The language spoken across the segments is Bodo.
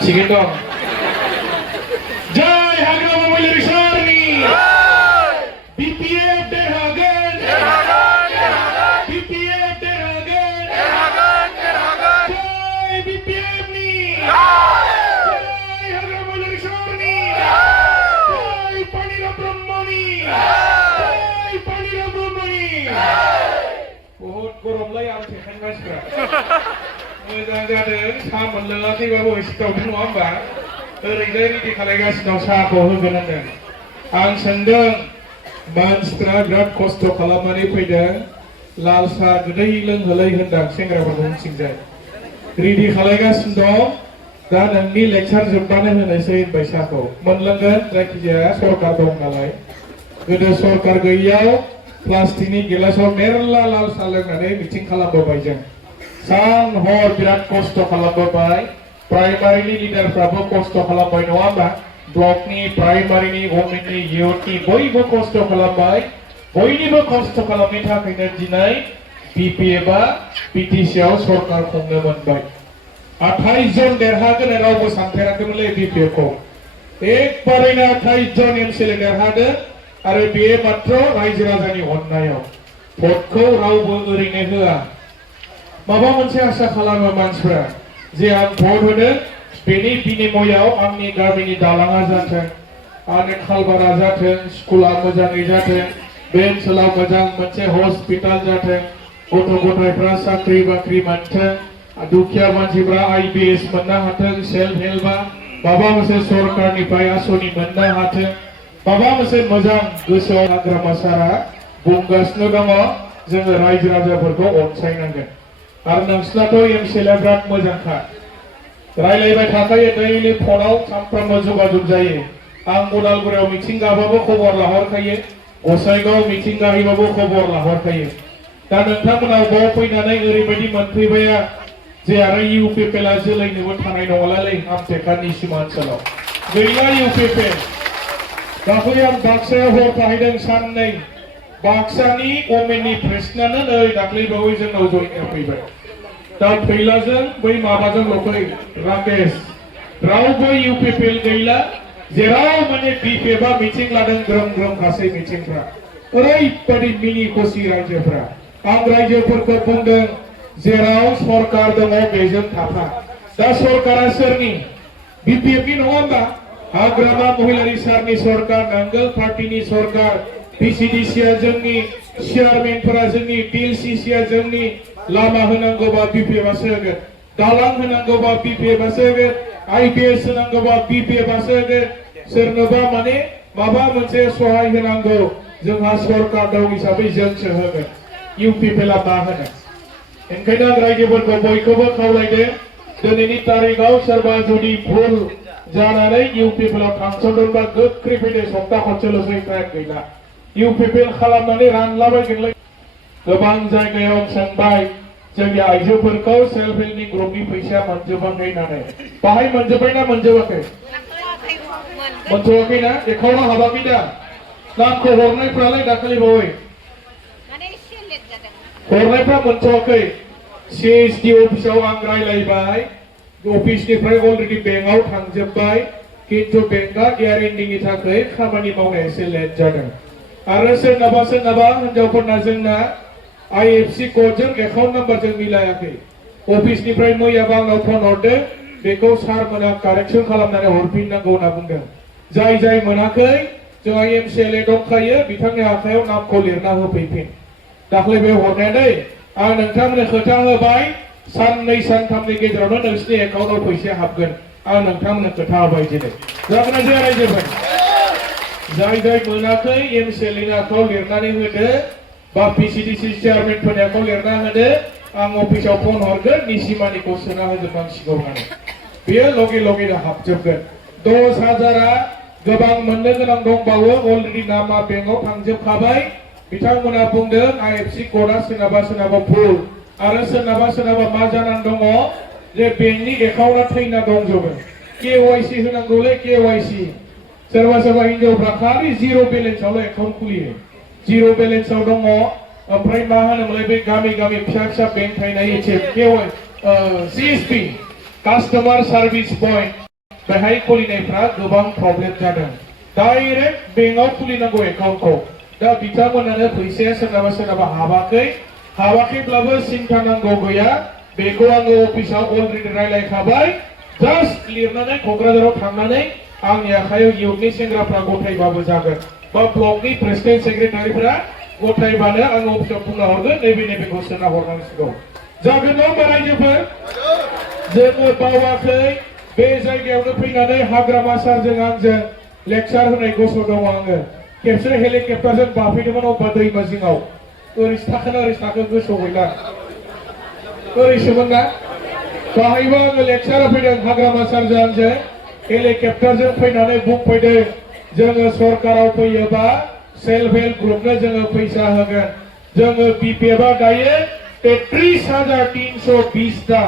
Sige dong. Jai Hagra Memilih Sarni. BPF Derhagan. BPF Derhagan. Jai BPF ni. Jai Hagra Memilih Sarni. Jai Panira Brahmani. Jai Panira Brahmani. बहुत गरमलाय आं थेखांगासिनो मोजां जादों सा मोनलोङाखैबाबो सिटावदों नङा होमबा ओरैनो रेडि खालायगासिनो साहाखौ होगोन होनदों आं सोंदों मानसिफ्रा बिराद खस्थ' खालामनानै फैदों लाल साहा गोदै लोंहोलाय होनदां सेंग्राफोरखौ मिथिंजाय रेडि खालायगासिनो दं दा नोंनि लेक्चार जोबबानो होनोसै होनबाय साहाखौ मोनलोंगोन जायखिजाया सरकार दं नालाय गोदो सरकार गैयैयाव प्लास्टिकनि गिलासाव मेरला लाल साहा लोंनानै मिटिं खालामबोबाय जों सान हर बिराद खस्थ' खालामबोबाय प्राइमारिनि लिडारफ्राबो खस्थ' खालामबाय नङा होमबा ब्लकनि प्राइमारिनि गभर्नमेन्टनि इउथनि बयबो खस्थ' खालामबाय बयनिबो खस्थ' खालामनायनि थाखायनो दिनै बिपिएफआ बिटिसिआव सरकार खुंनो मोनबाय 28 जन देरहागोन रावबो सानफेराखैमोनलै बिपिएफखौ एकबारैनो 28 जन एमसिएलए देरहादों आरो बेयो मात्र रायजो राजानि अननायाव भटखौ रावबो ओरैनो होआ माबा मोनसे आसा खालामो मानसिफ्रा जे आं भट होदों बेनि बिनिमयाव आंनि गामिनि दालाङा जाथों आंनि खालबारा जाथों स्कुला मोजाङै जाथों बे ओनसोलाव मोजां मोनसे हस्पिटाल जाथों गथ' गथायफ्रा साख्रि बाख्रि मोनथों दुखिया मानसिफ्रा आईपीएस मोननो हाथों सेल्फ हेल्पआ माबा मोनसे सरकारनिफ्राय आसनि मोननो हाथों माबा मोनसे मोजां गोसोआव हाग्रामा सारा बुंगासिनो दङ जोङो रायजो राजाफोरखौ अनसायनांगोन आरो नोंसिनाथ' एमसिएलए बिराद मोजांखा रायलायबाय थाखायो दैलि फनाव सानफ्रामबो जगाजग जायो आं उदालगुरियाव मिटिं गाबाबो खबर लाहरखायो गसाइगाव मिटिं गाहैबाबो खबर लाहरखायो दा नोंथांमोना बाव फैनानै ओरैबायदि मोनफैबाया जे आरो इउपिपिएलआ जोलैनोबो थानाय नङालालै आमटेकानि सीमा ओनसोलाव गैला इउपिपिएल दाख्लै आं बाक्सायाव हर थाहैदों साननै बाक्सानि गभर्नमेन्टनि प्रेसिडेन्टआनो नै दाख्लै बावै जोंनाव जइन जाफैबाय दा फैलाजों बै माबाजोंल' फै राकेश रावबो इउपिपिएल गैला जेराव माने बिपिएफआ मिटिं लादों ग्रोम ग्रोम खासै मिटिंफ्रा ओरैबायदि मिनि खुसि रायजोफ्रा आं रायजोफोरखौ बुंदों जेराव सरकार दङ बेजों थाफा दा सरकारा सोरनि बिपिएफनि नङा होमबा हाग्रामा महिलारि सारनि सरकार नांगोल पार्टीनि सरकार पिसिडिसिआ जोंनि चेयारमेनफोरा जोंनि टिएलसिसिआ जोंनि लामा होनांगौबा बिपिएफआसो होगोन दालां होनांगौबा बिपिएफआसो होगोन आईपीएस होनांगौबा बिपिएफआसो होगोन सोरनोबा माने माबा मोनसे सहाय होनांगौ जोंहा सरकार दं हिसाबै जोंसो होगोन इउपिपिएलआ मा होनो ओंखायनो आं रायजोफोरखौ बयखौबो खावलायदों दिनैनि तारिखआव सोरबा जुदि भुल जानानै इउपिपिएलआव थांसनदोंबा गोख्रै फैदो सप्ता खनसेल'सै ट्रेक गैला इउपिपिएल खालामनानै रानलाबायगोनलै गोबां जायगायाव सोंबाय जोंनि आइजोफोरखौ सेल्फ हेल्पनि ग्रुपनि फैसा मोनजोबाखै होननानै बाहाय मोनजोब्बायना मोनजोबाखै मोनथ'वाखैना एकाउन्टआव हाबाखै दा नामखौ हरनायफ्रालाय दाखालि बावै हरनायफ्रा मोनथ'वाखै सिएसडि अफिसाव आं रायलायबाय अफिसनिफ्राय अलरेडि बेंकआव थांजोब्बाय किन्तु बेंकआ एयार एन्डिंनि थाखाय खामानि मावनाया एसे लेट जादों आरो सोरनाबा हिनजावफोरना जोंना आईएफएससी कोडजों एकाउन्ट नाम्बारजों मिलायाखै अफिसनिफ्राय मैयाबा आंनाव फन हरदों बेखौ सारमोना कारेक्सन खालामनानै हरफिननांगौ होनना बुंदों जाय मोनाखै जोंहा एमसिएलए दंखायो बिथांनि आखायाव नामखौ लिरना होफैफिन दाख्लै बे हरनाया दै आं नोंथांमोननो खोथा होबाय साननै सानथामनि गेजेरावनो नोंसिनि एकाउन्टआव फैसा हाबगोन आं नोंथांमोननो खोथा होबाय दिनै जागोन ना जाया रायजोफोर जाय मोनाखै एमसिएलएनि आखायाव लिरनानै होदो बा पिसिडिसि चेयारमेनफोरनि आखायाव लिरना होदो आं अफिसाव फन हरगोन निसिमानिखौ सोना होजोबनांसिगौ होननानै बेयो लगे हाबजोबगोन 10,000आ गोबां मोननो गोनां दंबावो अलरेडि नामा बेंकआव थांजोबखाबाय बिथांमोना बुंदों आईएफएससी कोडआ सोरनाबा भुल आरो सोरनाबा मा जानानै दङ जे बेंकनि एकाउन्टआ थैना दंजोबो केवाईसी होनांगौलै केवाईसी सोरबा हिनजावफ्रा खालि जिर' बेलेन्सआवल' एकाउन्ट खुलियो जिर' बेलेन्सआव दङ ओमफ्राय मा होनोमोनलाय बे गामि फिसा बेंक थानाय CSP कास्टमार सार्विस पॉइंट बेहाय खुलिनायफ्रा गोबां प्रब्लेम जादों डाइरेक्ट बेंकआव खुलिनांगौ एकाउन्टखौ दा बिथांमोनानो फैसाया सोरनाबा हाबाखैब्लाबो सिन्था नांगौ गैया बेखौ आङो अफिसाव अलरेडि रायलायखाबाय जास्ट लिरनानै क'क्राझाराव थांनानै आंनि आखायाव इयुथनि सेंग्राफ्रा गथायबाबो जागोन बा ब्लकनि प्रेसिडेन्ट सेक्रेटारिफ्रा गथायबानो आं अफिसाव बुंना हरगोन नैबेखौ सोना हरनांसिगौ जागोन ना होमबा रायजोफोर जोङो बावाखै बे जायगायावनो फैनानै हाग्रामा सारजों आंजों लेक्सार होनाय गोसो दङ आङो खेबसे हेलिकप्टारजों बाफैदोंमोन अबेबा दैमा जिङाव ओरैसो थाखो गोसोआव गैला ओरैसोमोन ना बाहायबो आङो लेक्सार होफैदों हाग्रामा सारजों आंजों हेलिकप्टारजों फैनानै बुंफैदों जोङो सरकाराव फैयोबा सेल्फ हेल्प ग्रुपनो जोङो फैसा होगोन जोङो बिपिएफआ दायो 33,320 टा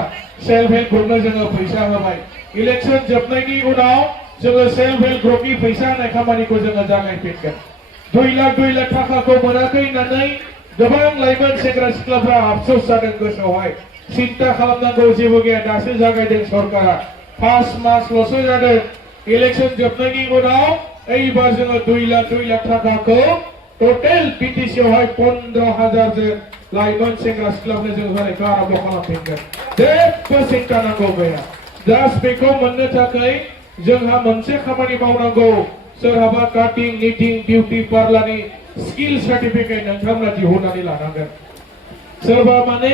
सेल्फ हेल्प ग्रुपनो जोङो फैसा होबाय इलेक्शन जोबनायनि उनाव जोङो सेल्फ हेल्प ग्रुपनि फैसा होनाय खामानिखौ जोङो जागायफिनगोन 2 लाख थाखाखौ मोनाखै होननानै गोबां लाइमोन सेंग्रा सिख्लाफ्रा आफसोस जादों गोसोआवहाय सिन्था खालामनांगौ जेबो गैया दासो जागायदों सरकारा 5 मासल'सो जादों इलेक्शन जोबनायनि उनाव एबार जोङो 2 लाख थाखाखौ टोटेल बिटिसिआवहाय 15,000 जों लाइमोन सेंग्रा सिख्लाफोरनो जों होनायखौ आरम्भ खालामफिनगोन जेबो सिन्था नांगौ गैया जास्ट बेखौ मोननो थाखाय जोंहा मोनसे खामानि मावनांगौ सोरहाबा काटिं निटिं बिउटि पार्लारनि स्किल सार्टिफिकेट नोंथांमोना दिहुननानै लानांगोन सोरबा माने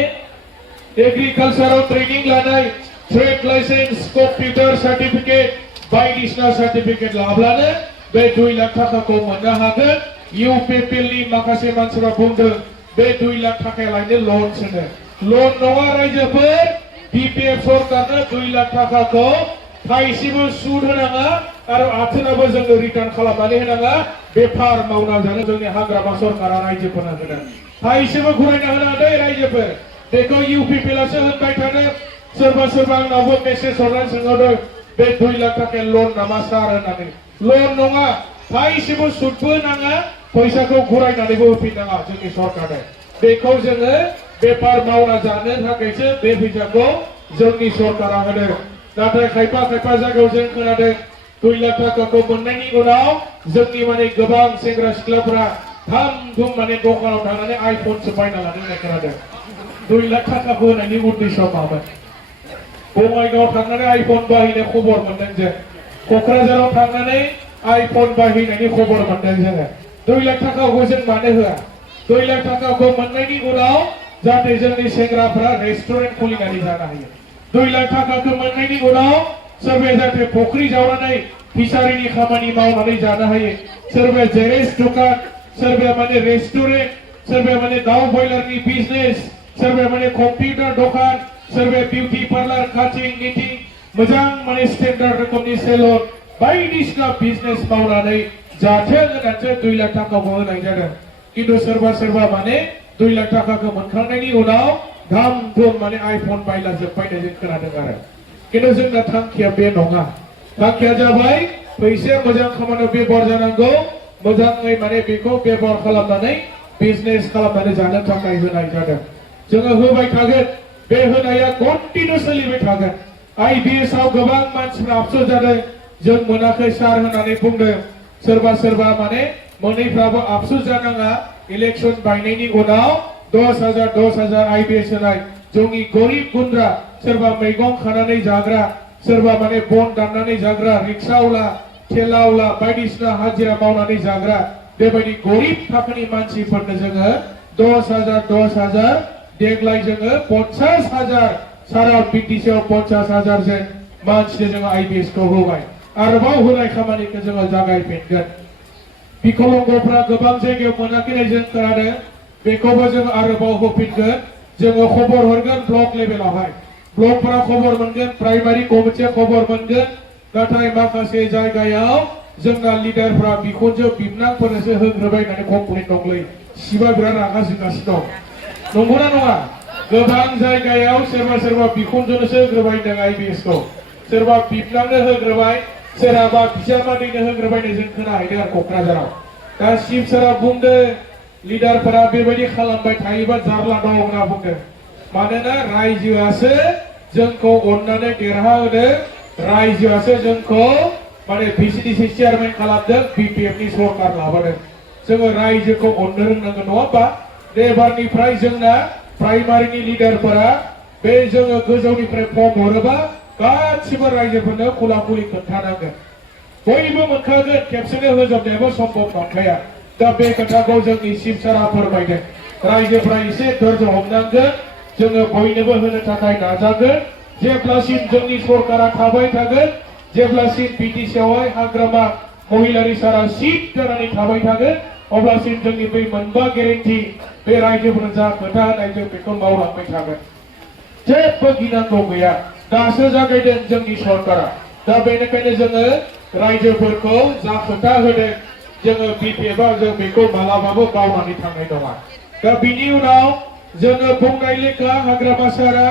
एग्रिकालचाराव ट्रेनिं लानाय ट्रेड लाइसेन्स कम्पिउटार सार्टिफिकेट बायदिसिना सार्टिफिकेट लाब्लानो बे 2 लाख थाखाखौ मोननो हागोन इउपिपिएलनि माखासे मानसिफ्रा बुंदों बे 2 लाख थाखाया लायनो लन सोनो लन नङा रायजोफोर बिपिएफ सरकारनो 2 लाख थाखाखौ थाइसेबो सुद होनाङा आरो आथोनाबो जोंनो रिटार्न खालामनानै होनाङा बेफार मावना जानो जोंनि हाग्रामा सरकारा रायजोफोरनो होदों थाइसेबो घुरायना होनाङा दै रायजोफोर बेखौ इउपिपिएलआसो होनबाय थादों सोरबा आंनावबो मेसेज हरनानै सोंहरदों बे 2 लाख थाखाया लन नामा सार होननानै लन नङा थाइसेबो सुदबो नाङा फैसाखौ घुरायनानैबो होफिननाङा जोंनि सरकारनो बेखौ जोङो बेफार मावना जानो थाखायसो बे फैसाखौ जोंनि सरकारा होदों नाथाय खायफा जायगायाव जों खोनादों 2 लाख थाखाखौ मोननायनि उनाव जोंनि माने गोबां सेंग्रा सिख्लाफोरा थाम थुम माने दखानाव थांनानै आइफनसो बायना लादों होननाय खोनादों 2 लाख थाखाखौ होनायनि उद्देश्यआ मामोन बङाइगावआव थांनानै आइफन बायहैनाय खबर मोनदों जों क'क्राझाराव थांनानै आइफन बायहैनायनि खबर मोनदों जोङो 2 लाख थाखाखौ जों मानो होआ 2 लाख थाखाखौ मोननायनि उनाव जाहाथे जोंनि सेंग्राफोरा रेस्टुरेन्ट खुलिनानै जानो हायो 2 लाख थाखाखौ मोननायनि उनाव सोरबाया जाहाथे फुख्रि जावनानै फिसारिनि खामानि मावनानै जानो हायो सोरबाया जेरेस दुकान सोरबाया माने रेस्टुरेन्ट सोरबाया माने दाउ बयलारनि बिजनेस सोरबाया माने कम्पिउटार दखान सोरबाया बिउटि पार्लार काटिं निटिं मोजां माने स्टेन्डार्ड रोखोमनि सेलुन बायदिसिना बिजनेस मावनानै जाथों होननानैसो 2 लाख थाखाखौ होनाय जादों किन्तु सोरबा माने 2 लाख थाखाखौ मोनखांनायनि उनाव धाम धुम माने आइफन बायला जोब्बाय होननाय जों खोनादों आरो किन्तु जोंना थांखिया बे नङा थांखिया जाबाय फैसाया मोजां खामानियाव बेबहार जानांगौ मोजाङै माने बेखौ बेबहार खालामनानै बिजनेस खालामनानै जानो थाखाय होनाय जादों जोङो होबाय थागोन बे होनाया कन्टिनिउ सोलिबाय थागोन आइबिएसआव गोबां मानसिफ्रा आफसोस जादों जों मोनाखै सार होननानै बुंदों सोरबा माने मोनैफ्राबो आफसोस जानाङा इलेक्शन बायनायनि उनाव 10,000 आइबिएस होनाय जोंनि गरिब गुन्द्रा सोरबा मैगं खानानै जाग्रा सोरबा माने बन दाननानै जाग्रा रिक्सावाला ठेलावाला बायदिसिना हाजिरा मावनानै जाग्रा बेबायदि गरिब थाखोनि मानसिफोरनो जोङो 10,000 देग्लाय जोङो 50,000 सारा बिटिसिआव 50,000 जों मानसिनो जोङो आइबिएसखौ होबाय आरोबाव होनाय खामानिखौ जोङो जागायफिनगोन बिकलांगफ्रा गोबां जायगायाव मोनाखै जों खोनादों बेखौबो जों आरोबाव होफिनगोन जोङो खबर हरगोन ब्लक लेभेलावहाय ब्लकफोरा खबर मोनगोन प्राइमारि कमिटिया खबर मोनगोन नाथाय माखासे जायगायाव जोंना लिडारफ्रा बिखुनजो बिबनांफोरनोसो होग्रोबाय होननानै कमप्लेन दंलै सिबा बिराद रागा जोंगासिनो दं नंगौना नङा गोबां जायगायाव सोरबा बिखुनजोनोसो होग्रोबाय होनदों आइबिएसखौ सोरबा बिबनांनो होग्रोबाय सोरहाबा बिजामादैनो होग्रोबाय होननाय जों खोनाहैदों आरो क'क्राझाराव दा चिफ सारा बुंदों लिडारफोरा बेबायदि खालामबाय थायोबा जारला दं होनना बुंदों मानोना रायजोआसो जोंखौ अननानै देरहाहोदों रायजोआसो जोंखौ माने भिसिडिसि चेयारमेन खालामदों BPF नि सरकार लाबोदों जोङो रायजोखौ अननो रोंनांगोन नङा होमबा एबारनिफ्राय जोंना प्राइमारिनि लिडारफोरा बे जोङो गोजौनिफ्राय फर्म हरोबा गासिबो रायजोफोरनो खुला खुलि खोन्थानांगोन बयबो मोनखागोन खेबसेनो होजोबनायाबो सम्भब नंखाया दा बे खोथाखौ जोंनि चिफ सारा फोरमायदों रायजोफ्रा एसे धैर्य हमनांगोन जोङो बयनोबो होनो थाखाय नाजागोन जेब्लासिम जोंनि सरकारा थाबाय थागोन जेब्लासिम बिटिसिआवहाय हाग्रामा महिलारि सारा सिट जानानै थाबाय थागोन अब्लासिम जोंनि बै मोनबा गेरेन्टि बे रायजोफोरनो जा खोथा होनाय जों बेखौ मावलांबाय थागोन जेबो गिनांगौ गैया दासो जागायदों जोंनि सरकारा दा बेनिखायनो जोङो रायजोफोरखौ जा खोथा होदों जोङो BPF जों बेखौ मालाबाबो बावनानै थांनाय नङा दा बिनि उनाव जोङो बुंनाय लेखा हाग्रामा सारा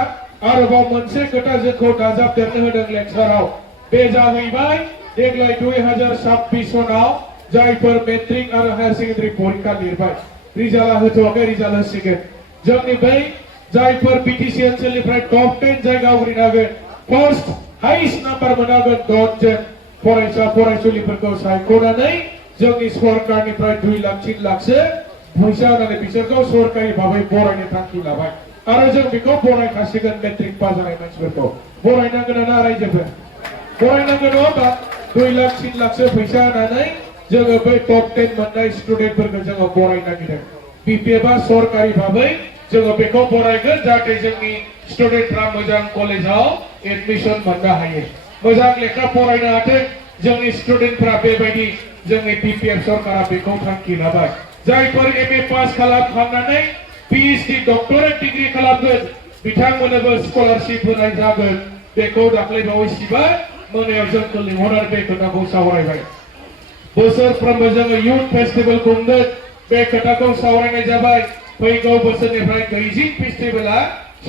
आरोबाव मोनसे खोथा जोंखौ दाजाबदेरनो होदों लेक्साराव बे जाहैबाय देग्लाय 2026 सनाव जायफोर मेट्रिक आरो हायर सेकेन्डारि परीक्षा लिरबाय रिजाल्टआ होथ'वाखै रिजाल्ट होसिगोन जोंनि बै जायफोर BTC ओनसोलनिफ्राय टप 10 जायगा आवग्रिनो हागोन फर्स्ट हाइस्ट नाम्बार मोनहागोन 10 जन फरायसा फरायसुलिफोरखौ सायख'नानै जोंनि सरकारनिफ्राय 2 लाख 3 लाखसो फैसा होनानै बिसोरखौ सरकारि भाबै बरायनो थांखि लाबाय आरो जों बेखौ बरायखासिगोन मेट्रिक पास जानाय मानसिफोरखौ बरायनांगोन ना रायजोफोर बरायनांगोन नङा होमबा 2 लाख 3 लाखसो फैसा होनानै जोङो बै टप 10 मोननाय स्टुडेन्टफोरखौ जोङो बरायनो नागिरदों BPF सरकारि भाबै जोङो बेखौ बरायगोन जाहाथे जोंनि स्टुडेन्टफ्रा मोजां कलेजाव एडमिशन मोननो हायो मोजां लेखा फरायनो हाथों जोंनि स्टुडेन्टफ्रा बेबायदि जोंनि BPF सरकारा बेखौ थांखि लाबाय जायफोर MA पास खालामखांनानै PhD डक्टरेट डिग्री खालामगोन बिथांमोननोबो स्कलारशिप होनाय जागोन बेखौ दाख्लैबावैसोबा मोनायाव जोंखौ लिंहरनानै बे खोथाखौ सावरायबाय बोसोरफ्रोमबो जोङो युथ फेस्टिवल खुंगोन बे खोथाखौ सावरायनाय जाबाय फैगौ बोसोरनिफ्राय दैजिं फेस्टिवला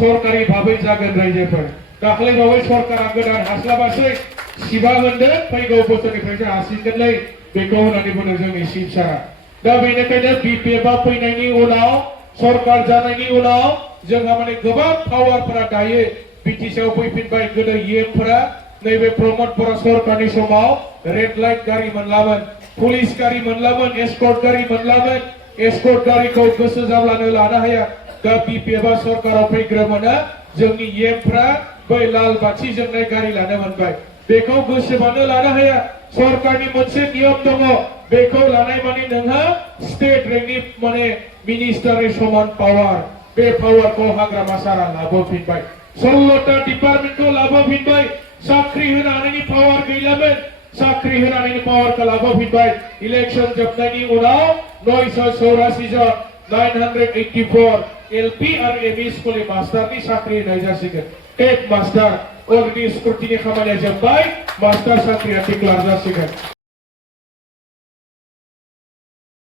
सरकारि भाबै जागोन रायजोफोर दाख्लैबावै सरकारा गोदान हास्लाबासै सिबा होनदों फैगौ बोसोरनिफ्रायसो हासिगोनलै बेखौ होननानै बुंदों जोंनि चिफ सारा दा बेनिखायनो BPF फैनायनि उनाव सरकार जानायनि उनाव जोंहा माने गोबां पावारफोरा दायो BTCआव फैफिनबाय गोदो EMफोरा नैबे प्रमद बर' सरकारनि समाव रेड लाइट गारि मोनलामोन पुलिस गारि मोनलामोन एस्कर्ट गारि मोनलामोन एस्कर्ट गारिखौ गोसो जाब्लानो लानो हाया दा BPF सरकाराव फैग्रोमोना जोंनि EMफ्रा बै लाल बाथि जोंनाय गारि लानो मोनबाय बेखौ गोसोबानो लानो हाया सरकारनि मोनसे नियम दङ बेखौ लानाय माने नोंहा स्टेट रेंकनि माने मिनिस्टारनि समान पावार बे पावारखौ हाग्रामा सारा लाबोफिनबाय 16टा डिपार्टमेन्टखौ लाबोफिनबाय साख्रि होनायनि पावार गैलामोन साख्रि होनायनि पावारखौ लाबोफिनबाय इलेक्शन जोबनायनि उनाव 984 जन 984 LP आरो ME स्कुलनि मास्टारनि साख्रि होनाय जासिगोन टेट मास्टार अलरेडि स्क्रुटिनि खामानिया जोबबाय मास्टार साख्रिया डिक्लेयार जासिगोन